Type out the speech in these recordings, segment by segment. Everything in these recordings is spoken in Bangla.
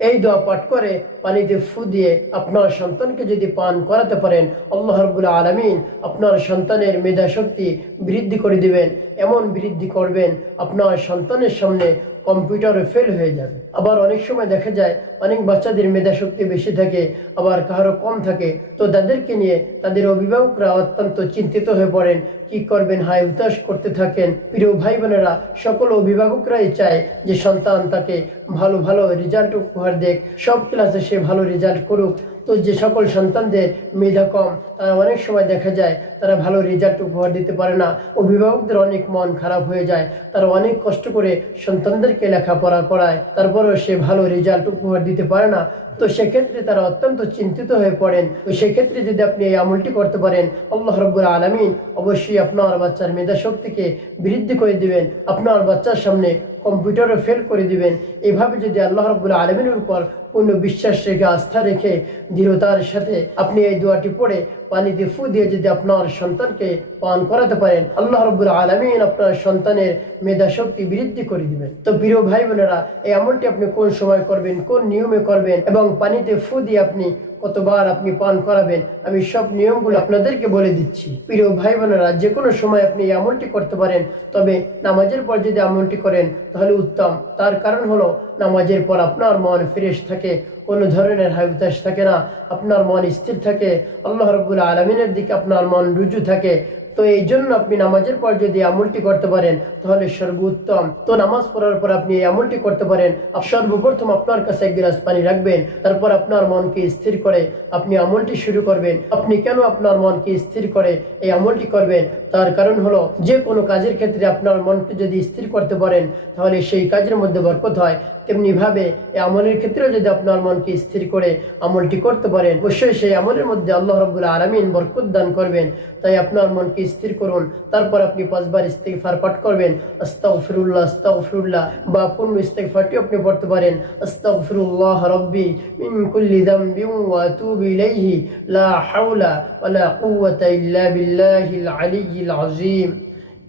এই দোয়া পাঠ করে পানিতে ফু দিয়ে আপনার সন্তানকে যদি পান করাতে পারেন, আল্লাহ রবুল্লা আলমিন আপনার সন্তানের মেধা শক্তি বৃদ্ধি করে দিবেন। এমন বৃদ্ধি করবেন, আপনার সন্তানের সামনে কম্পিউটারে ফেল হয়ে যাবে। আবার অনেক সময় দেখা যায়, অনেক বাচ্চাদের মেধা শক্তি বেশি থাকে, আবার কারও কম থাকে। তো তাদেরকে নিয়ে তাদের অভিভাবকরা অত্যন্ত চিন্তিত হয়ে পড়েন, কি করবেন হাই উতাস করতে থাকেন। প্রিয় ভাই বোনেরা সকল অভিভাবকরাই চায় যে সন্তান তাকে ভালো ভালো রেজাল্ট উপহার দেখ সব ক্লাসে সে ভালো রেজাল্ট করুক। তো যে সকল সন্তানদের মেধা কম তারা অনেক সময় দেখা যায় তারা ভালো রেজাল্ট উপহার দিতে পারে না। অভিভাবকদের অনেক মন খারাপ হয়ে যায়। তারা অনেক কষ্ট করে সন্তানদেরকে লেখাপড়া করায়। তারপরেও সে ভালো রেজাল্ট উপহার দিতে পারে না। তো সেক্ষেত্রে তারা অত্যন্ত চিন্তিত হয়ে পড়েন। তো সেক্ষেত্রে যদি আপনি এই আমলটি করতে পারেন, আল্লাহ রব্বুল আলমিন অবশ্যই আপনার বাচ্চার মেধা শক্তিকে বৃদ্ধি করে দিবেন। আপনার বাচ্চার সামনে কম্পিউটারে ফেল করে দিবেন। এভাবে যদি আল্লাহ রব্বুল আলমিনের উপর পূর্ণ বিশ্বাস রেখে, আস্থা রেখে, দৃঢ়তার সাথে আপনি এই দোয়াটি পড়ে, পানিতে ফু দিয়ে যদি আপনার সন্তানকে পান করাতে পারেন, আল্লাহ রব্বুল আলমিন আপনার সন্তানের মেধা শক্তি বৃদ্ধি করে দিবেন। তো প্রিয় ভাই বোনেরা, এই আমলটি আপনি কোন সময় করবেন, কোন নিয়মে করবেন এবং পানিতে ফু দিয়ে আপনি কতবার আপনি পান করাবেন, আমি সব নিয়মগুলো আপনাদেরকে বলে দিচ্ছি। প্রিয় ভাই বোনেরা যে কোনো সময় আপনি এই আমলটি করতে পারেন, তবে নামাজের পর যদি আমলটি করেন, তাহলে উত্তম। তার কারণ হলো, নামাজের পর আপনার মন ফ্রেশ থাকে, কোনো ধরনের হাবিতাস থাকে না, আপনার মন স্থির থাকে, আল্লাহ রবুল্লা আলমিনের দিকে আপনার মন রুজু থাকে তো এই জন্য আপনি নামাজের পর যদি আমলটি করতে পারেন, তাহলে সর্বোত্তম। তো নামাজ পড়ার পর আপনি এই আমলটি করতে পারেন। সর্বপ্রথম আপনার কাছে এক গ্লাস পানি রাখবেন। তারপর আপনার মনকে স্থির করে আপনি আমলটি শুরু করবেন। আপনি কেন আপনার মনকে স্থির করে এই আমলটি করবেন? তার কারণ হলো, যে কোনো কাজের ক্ষেত্রে আপনার মনকে যদি স্থির করতে পারেন, তাহলে সেই কাজের মধ্যে বরকত হয়। তেমনি ভাবে এই আমলের ক্ষেত্রেও যদি আপনার মনকে স্থির করে আমলটি করতে পারেন, অবশ্যই সেই আমলের মধ্যে আল্লাহ রবুল্লা আলমিন বরকত দান করবেন। তাই আপনার মনকে স্থির করুন। তারপর আপনি পাঁচবার ইস্তেগফার পাঠ করবেন। আস্তাগফিরুল্লাহ আস্তাগফিরুল্লাহ বা পূর্ণ ইস্তেগফারটি আপনি পড়তে পারেন। আস্তাগফিরুল্লাহ রব্বি মিন কুল্লি যামবিন ওয়া আতুবু ইলাইহি, লা হাওলা ওয়া লা কুওয়াতা ইল্লা বিল্লাহিল আলিয়্যিল আযীম।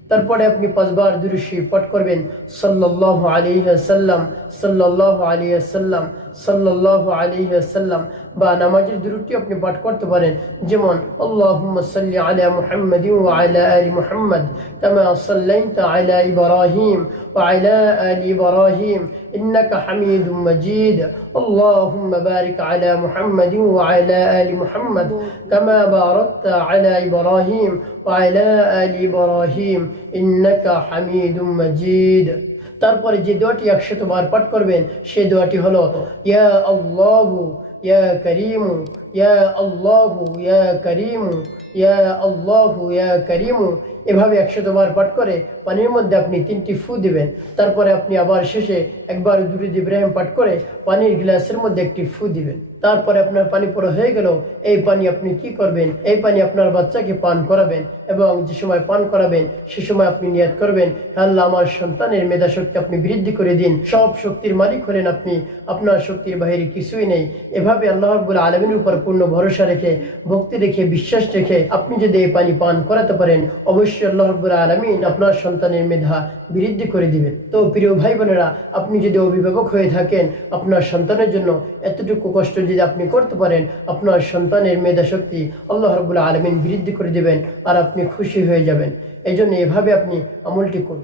তারপরে আপনি পাঁচবার দুরুশি পাঠ করবেন। সাল্লাল্লাহু আলাইহি ওয়াসাল্লাম, সাল্লাল্লাহু আলাইহি ওয়াসাল্লাম। সাল্লাহ আলী আসাল্লাম বা নামাজের দূরটি আপনি পাঠ করতে পারেন যেমন আল্লাহুম্মা সাল্লি আলা মুহাম্মদ ওয়া আলা আলি মুহাম্মদ কামা সাল্লাইতা আলা ইব্রাহিম ওয়া আলা আলি ইব্রাহিম ইন্নাকা হামিদুম মাজিদ আল্লাহুম্মা বারিক আলা মুহাম্মদ ওয়া আলা আলি মুহাম্মদ কামা বারাকতা আলা ইব্রাহিম ওয়া আলা আলি ইব্রাহিম ইন্নাকা হামিদুম মাজিদ তারপরে যে দোয়াটি একশত বার পাঠ করবেন সেই দোয়াটি হলো ইয়া আল্লাহু ইয়া করিমু ইয়া আল্লাহু, ইয়া করিমু, ইয়া আল্লাহু, ইয়া করিমু, এভাবে একশত বার পাঠ করে পানির মধ্যে আপনি তিনটি ফু দিবেন। তারপরে আপনি আবার শেষে একবার দুরুদ ইব্রাহিম পাঠ করে পানির গ্লাসের মধ্যে একটি ফু দিবেন। তারপরে আপনার পানি পড়া হয়ে গেল, এই পানি আপনি কি করবেন? এই পানি আপনার বাচ্চাকে পান করাবেন এবং যে সময় পান করাবেন, সে সময় আপনি নিয়াত করবেন। আল্লাহ, আমার সন্তানের মেধা শক্তি আপনি বৃদ্ধি করে দিন। সব শক্তির মালিক হলেন আপনি। আপনার শক্তির বাহিরে কিছুই নেই। এভাবে আল্লাহ রব্বুল আলমীর উপর পূর্ণ ভরসা রেখে, ভক্তি রেখে, বিশ্বাস রেখে আপনি যদি এই পানি পান করাতে পারেন, অবশ্যই আল্লাহ রব্বুল আলমিন আপনার সন্তানের মেধা বৃদ্ধি করে দিবেন। তো প্রিয় ভাই বোনেরা, আপনি যদি অভিভাবক হয়ে থাকেন, আপনার সন্তানের জন্য এতটুকু কষ্ট যদি আপনি করতে পারেন, আপনার সন্তানের মেধা শক্তি আল্লাহ রবুল্লা আলমিন বৃদ্ধি করে দিবেন আর আপনি খুশি হয়ে যাবেন। এই জন্য এভাবে আপনি আমলটি করুন।